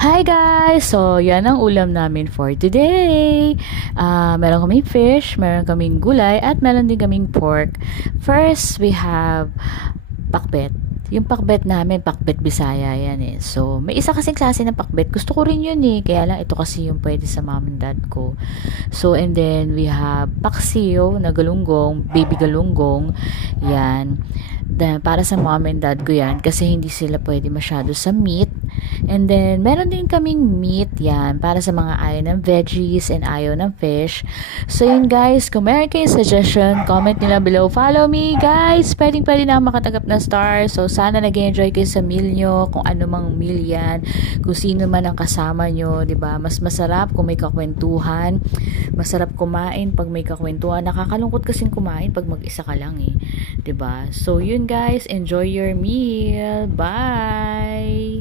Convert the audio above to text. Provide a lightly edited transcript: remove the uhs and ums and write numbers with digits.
Hi guys! So, yan ang ulam namin for today. Meron kaming fish, meron kaming gulay, at meron din kaming pork. First, we have pakbet. Yung pakbet namin, pakbet Bisaya yan eh. So, may isa kasing klase ng pakbet. Gusto ko rin yun eh. Kaya lang, ito kasi yung pwede sa mom and dad ko. So, and then, we have paksiw na galunggong, baby galunggong. Yan. Para sa mom and dad ko yan. Kasi hindi sila pwede masyado sa meat. And then, meron din kaming meat yan. Para sa mga ayaw ng veggies and ayaw ng fish. So, yun guys. Kung meron kayong suggestion, comment nila below. Follow me guys. Pwede na makatanggap ng star. So, sana nag-enjoy kayo sa meal nyo, kung ano mang meal yan, kung sino man ang kasama nyo, 'di ba? Mas masarap kung may kakwentuhan, masarap kumain pag may kakwentuhan, nakakalungkot kasing kumain pag mag-isa ka lang eh, 'di ba? So, yun guys, enjoy your meal. Bye.